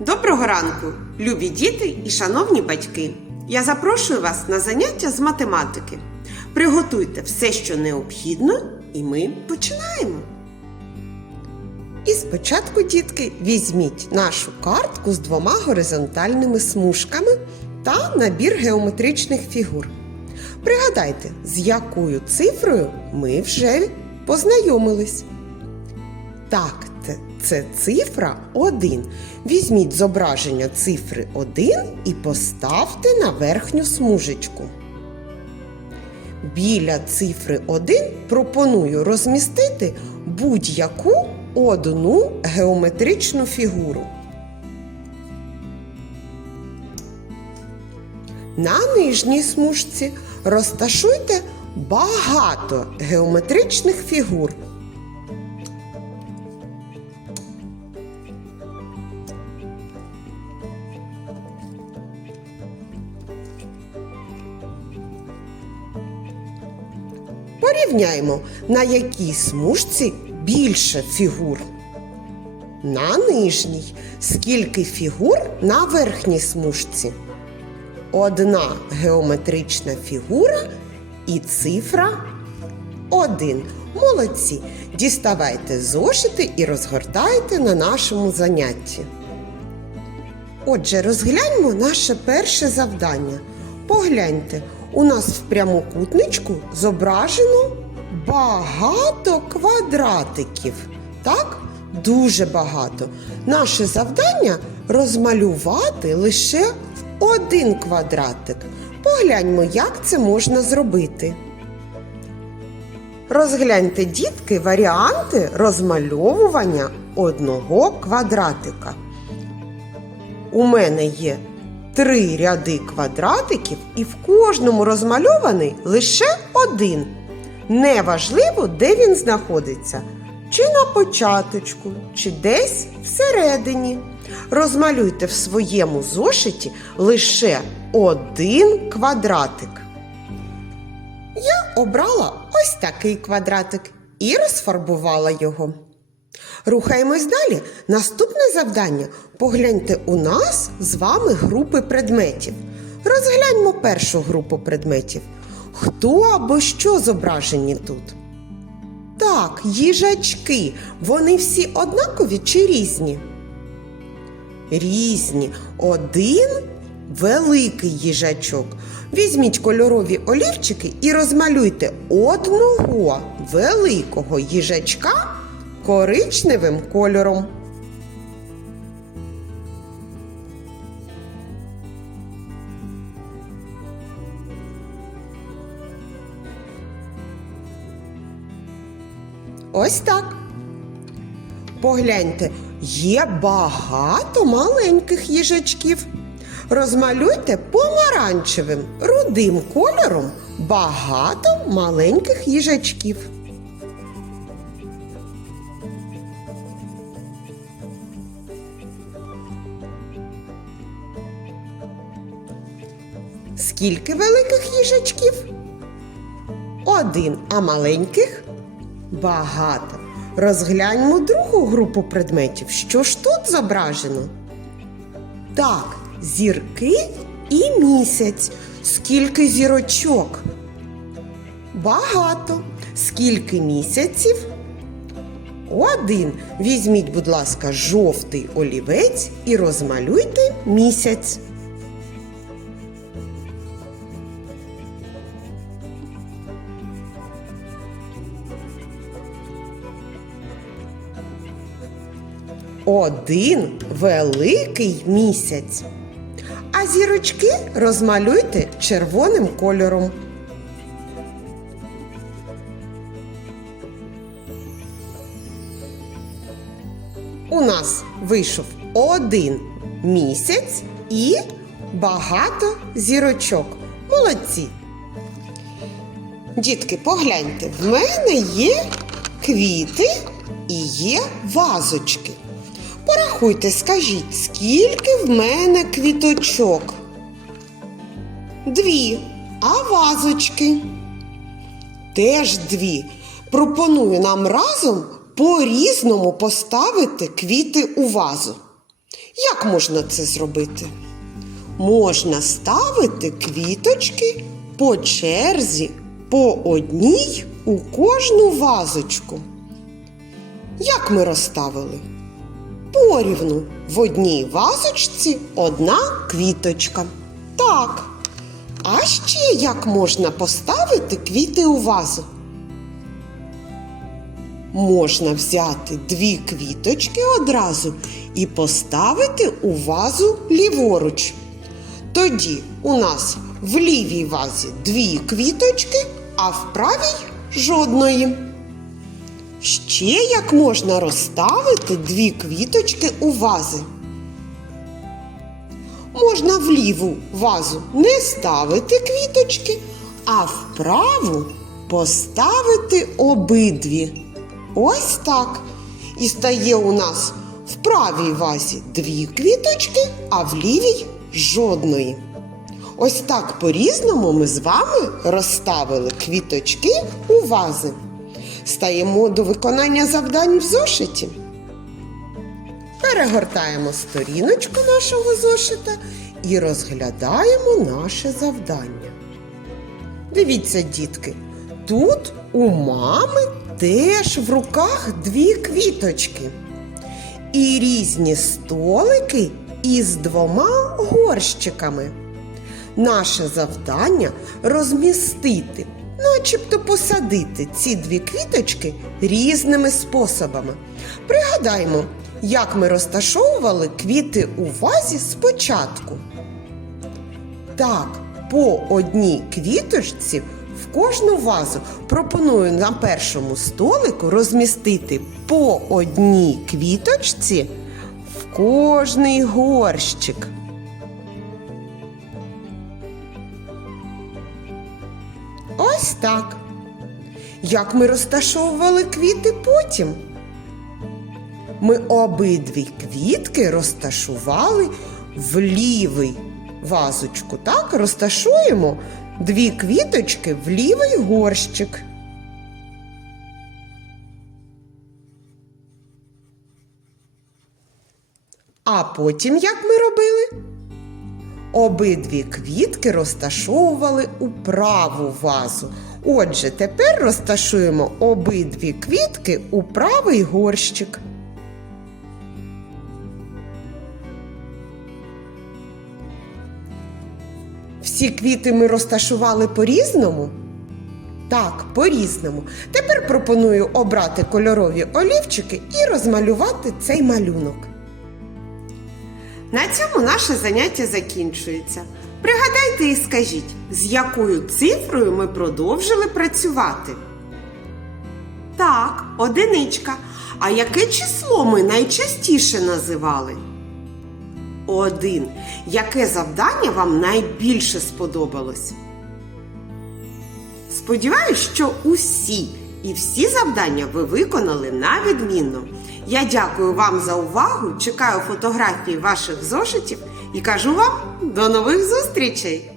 Доброго ранку, любі діти і шановні батьки! Я запрошую вас на заняття з математики. Приготуйте все, що необхідно, і ми починаємо. І спочатку, дітки, візьміть нашу картку з двома горизонтальними смужками та набір геометричних фігур. Пригадайте, з якою цифрою ми вже познайомились. Так, це, цифра 1. Візьміть зображення цифри 1 і поставте на верхню смужечку. Біля цифри 1 пропоную розмістити будь-яку одну геометричну фігуру. На нижній смужці розташуйте багато геометричних фігур. Порівняємо, на якій смужці більше фігур. На нижній. Скільки фігур на верхній смужці? Одна геометрична фігура і цифра 1. Молодці. Діставайте зошити і розгортайте на нашому занятті. Отже, розгляньмо наше перше завдання. Погляньте, у нас в прямокутничку зображено багато квадратиків. Так? Дуже багато. Наше завдання розмалювати лише один квадратик. Погляньмо, як це можна зробити. Розгляньте, дітки, варіанти розмальовування одного квадратика. У мене є три ряди квадратиків, і в кожному розмальований лише один. Неважливо, де він знаходиться, чи на початочку, чи десь всередині. Розмалюйте в своєму зошиті лише один квадратик. Я обрала ось такий квадратик і розфарбувала його. Рухаємось далі. Наступне завдання. Погляньте у нас з вами групи предметів. Розгляньмо першу групу предметів. Хто або що зображені тут? Так, їжачки. Вони всі однакові чи різні? Різні. Один великий їжачок. Візьміть кольорові олівчики і розмалюйте одного великого їжачка коричневим кольором. Ось так. Погляньте, є багато маленьких їжачків. Розмалюйте помаранчевим рудим кольором багато маленьких їжачків. Скільки великих їжачків? Один, а маленьких багато. Розгляньмо другу групу предметів. Що ж тут зображено? Так, зірки і місяць. Скільки зірочок? Багато. Скільки місяців? Один. Візьміть, будь ласка, жовтий олівець і розмалюйте місяць. Один великий місяць. А зірочки розмалюйте червоним кольором. У нас вийшов один місяць і багато зірочок. Молодці. Дітки, погляньте, в мене є квіти і є вазочки. Порахуйте, скажіть, скільки в мене квіточок? Дві. А вазочки? Теж дві. Пропоную нам разом по-різному поставити квіти у вазу. Як можна це зробити? Можна ставити квіточки по черзі, по одній у кожну вазочку. Як ми розставили? Порівну в одній вазочці одна квіточка. Так. А ще як можна поставити квіти у вазу? Можна взяти дві квіточки одразу і поставити у вазу ліворуч. Тоді у нас в лівій вазі дві квіточки, а в правій жодної. Ще як можна розставити дві квіточки у вази. Можна в ліву вазу не ставити квіточки, а в праву поставити обидві. Ось так. І стає у нас в правій вазі дві квіточки, а в лівій жодної. Ось так по-різному ми з вами розставили квіточки у вази. Стаємо до виконання завдань в зошиті. Перегортаємо сторіночку нашого зошита і розглядаємо наше завдання. Дивіться, дітки, тут у мами теж в руках дві квіточки і різні столики із двома горщиками. Наше завдання розмістити, начебто посадити ці дві квіточки різними способами. Пригадаймо, як ми розташовували квіти у вазі спочатку. Так, по одній квіточці в кожну вазу пропоную на першому столику розмістити по одній квіточці в кожний горщик. Так. Як ми розташовували квіти потім? Ми обидві квітки розташували в лівий вазочку. Так, розташуємо дві квіточки в лівий горщик. А потім як ми робили? Обидві квітки розташовували у праву вазу. Отже, тепер розташуємо обидві квітки у правий горщик. Всі квіти ми розташували по-різному? Так, по-різному. Тепер пропоную обрати кольорові олівчики і розмалювати цей малюнок. На цьому наше заняття закінчується. Пригадайте і скажіть, з якою цифрою ми продовжили працювати? Так, одиничка. А яке число ми найчастіше називали? Один. Яке завдання вам найбільше сподобалось? Сподіваюсь, що усі і всі завдання ви виконали на відмінно. Я дякую вам за увагу, чекаю фотографії ваших зошитів і кажу вам до нових зустрічей!